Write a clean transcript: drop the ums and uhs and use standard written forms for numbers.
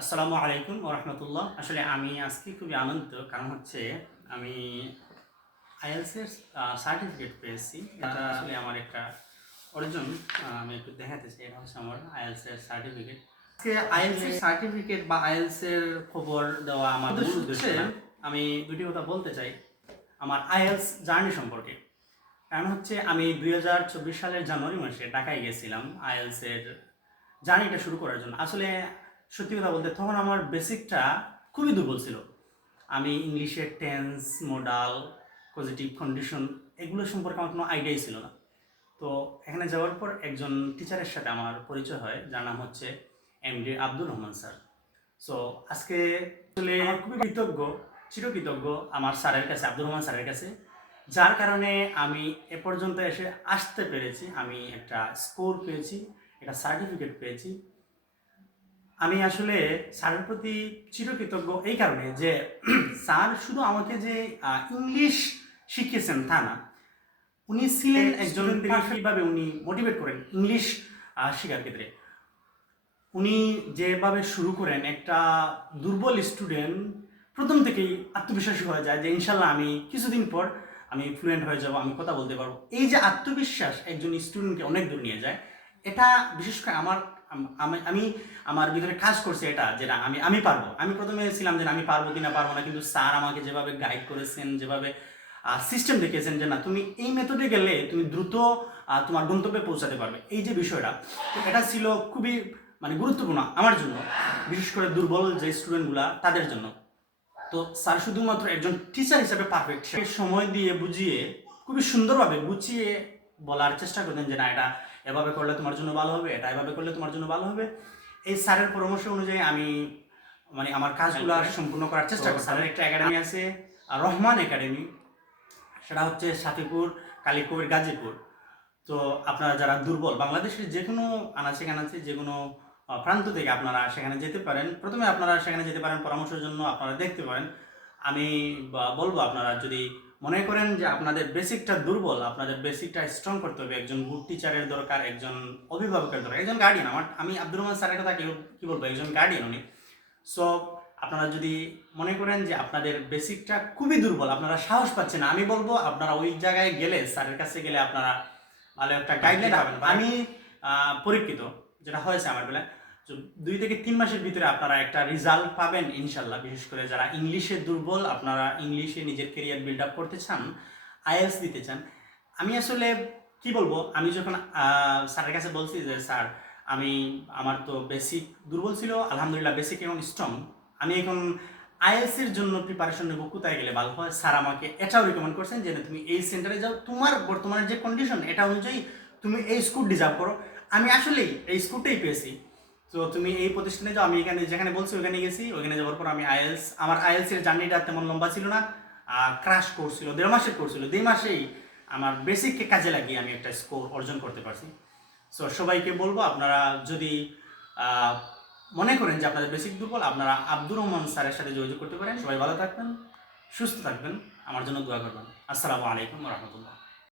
আসসালামু আলাইকুম ওয়া রাহমাতুল্লাহ। আসলে আমি আজকে খুবই আনন্দিত। কারণ হচ্ছে আমি IELTS এর সার্টিফিকেট পেয়েছি। এটা আসলে আমার একটা অর্জন। আমি একটু দেখাতে চাই। এটা হচ্ছে আমার IELTS এর সার্টিফিকেট। আজকে IELTS এর সার্টিফিকেট বা IELTS এর খবর দেওয়া আমার মূল উদ্দেশ্য না। আমি দুটি কথা বলতে চাই আমার IELTS জার্নি সম্পর্কে। কারণ হচ্ছে আমি ২০২৪ সালের জানুয়ারি মাসে ঢাকায় গেছিলাম IELTS এর জার্নিটা শুরু করার জন্য। আসলে সত্যি কথা বলতে তখন আমার বেসিকটা খুবই দুর্বল ছিল। আমি ইংলিশের টেন্স, মডাল, পজিটিভ কন্ডিশন এগুলো সম্পর্কে আমার কোনো আইডিয়াই ছিল না। তো এখানে যাওয়ার পর একজন টিচারের সাথে আমার পরিচয় হয়, যার নাম হচ্ছে MD Abdur Rahman sir. So আজকে আসলে আমার খুবই চিরকৃতজ্ঞ আমার স্যারের কাছে, আব্দুর রহমান স্যারের কাছে, যার কারণে আমি এ পর্যন্ত এসে আসতে পেরেছি। আমি একটা স্কোর পেয়েছি, একটা সার্টিফিকেট পেয়েছি। আমি আসলে স্যারের প্রতি চিরকৃতজ্ঞ এই কারণে যে স্যার শুধু আমাকে যে ইংলিশ শিখিয়েছেন তা না, উনি ছিলেন একজন কিভাবে উনি মোটিভেট করেন ইংলিশ শেখার ক্ষেত্রে। উনি যেভাবে শুরু করেন, একটা দুর্বল স্টুডেন্ট প্রথম থেকেই আত্মবিশ্বাসী হয়ে যায় যে ইনশাল্লাহ আমি কিছুদিন পর আমি ফ্লুয়েন্ট হয়ে যাব, আমি কথা বলতে পারবো। এই যে আত্মবিশ্বাস একজন স্টুডেন্টকে অনেক দূর নিয়ে যায়, এটা বিশেষ করে আমি আমার ভিতরে কাজ করছে এটা, যেটা আমি পারবো। আমি প্রথমে ছিলাম যে আমি পারবো কিনা পারবো না, কিন্তু স্যার আমাকে যেভাবে গাইড করেছেন, যেভাবে সিস্টেম দেখিয়েছেন যে না তুমি এই মেথডে গেলে তুমি দ্রুত তোমার গন্তব্যে পৌঁছাতে পারবে, এই যে বিষয়টা, এটা ছিল খুবই গুরুত্বপূর্ণ আমার জন্য, বিশেষ করে দুর্বল যে স্টুডেন্টগুলা তাদের জন্য। তো স্যার শুধুমাত্র একজন টিচার হিসেবে পারফেক্ট, সেই সময় দিয়ে বুঝিয়ে খুবই সুন্দরভাবে গুছিয়ে বলার চেষ্টা করতেন যে না এটা এভাবে করলে তোমার জন্য ভালো হবে, এটা এভাবে করলে তোমার জন্য ভালো হবে। এই স্যারের পরামর্শ অনুযায়ী আমি আমার কাজগুলো সম্পূর্ণ করার চেষ্টা করি। স্যারের একটা একাডেমি আছে, রহমান একাডেমি, সেটা হচ্ছে সাফিপুর, কালিকবির, গাজীপুর। তো আপনারা যারা দুর্বল, বাংলাদেশের যে কোনো আনাচে কানাচে যে কোনো প্রান্ত থেকে আপনারা সেখানে যেতে পারেন। প্রথমে আপনারা সেখানে যেতে পারেন পরামর্শের জন্য, আপনারা দেখতে পারেন। আমি বলবো আপনারা যদি মনে করেন যে আপনাদের বেসিকটা দুর্বল, আপনাদের বেসিকটা স্ট্রং করতে হবে, একজন গুড টিচারের দরকার, একজন অভিভাবকের দরকার, একজন গার্ডিয়ান। আমি আব্দুর রহমান স্যারের কথা কি বলবো, একজন গার্ডিয়ান উনি। সো আপনারা যদি মনে করেন যে আপনাদের বেসিকটা খুবই দুর্বল, আপনারা সাহস পাচ্ছেন না, আমি বলবো আপনারা ওই জায়গায় গেলে, স্যারের কাছে গেলে আপনারা ভালো একটা গাইডলাইন পাবেন। আমি পরীক্ষিত, যেটা হয়েছে আমার বেলায়, 2 থেকে 3 মাসের ভিতরে আপনারা একটা রেজাল্ট পাবেন ইনশাল্লাহ। বিশেষ করে যারা ইংলিশে দুর্বল, আপনারা ইংলিশে নিজের কেরিয়ার বিল্ড আপ করতে চান, IELTS দিতে চান। আমি আসলে কি বলবো, আমি যখন স্যারের কাছে বলছি যে স্যার আমার তো বেসিক দুর্বল ছিল, আলহামদুলিল্লাহ বেসিক এবং স্ট্রং, আমি এখন IELTS এর জন্য প্রিপারেশন নেবো, কোথায় গেলে ভালো হয়। স্যার আমাকে এটাও রিকমেন্ড করছেন যে তুমি এই সেন্টারে যাও, তোমার বর্তমানে যে কন্ডিশন এটা অনুযায়ী তুমি এই স্কুল ডিজার্ভ করো। আমি আসলেই এই স্কুলটাই পেয়েছি। তো তুমি এই প্রতিষ্ঠানে যাও, আমি এখানে যেখানে বলছি ওখানে গেছি। ওখানে যাওয়ার পর আমি আমার IELTS এর জার্নিটা তেমন লম্বা ছিল না, ক্রাশ কোর্স ছিল, 1.5 মাসের কোর্স ছিল। 2 মাসেই আমার বেসিককে কাজে লাগিয়ে আমি একটা স্কোর অর্জন করতে পারছি। সো সবাইকে বলবো আপনারা যদি মনে করেন যে আপনাদের বেসিক দুর্বল, আপনারা আব্দুর রহমান স্যারের সাথে যোগাযোগ করতে পারেন। সবাই ভালো থাকবেন, সুস্থ থাকবেন, আমার জন্য দোয়া করবেন। আসসালামু আলাইকুম ওয়া রাহমাতুল্লাহ।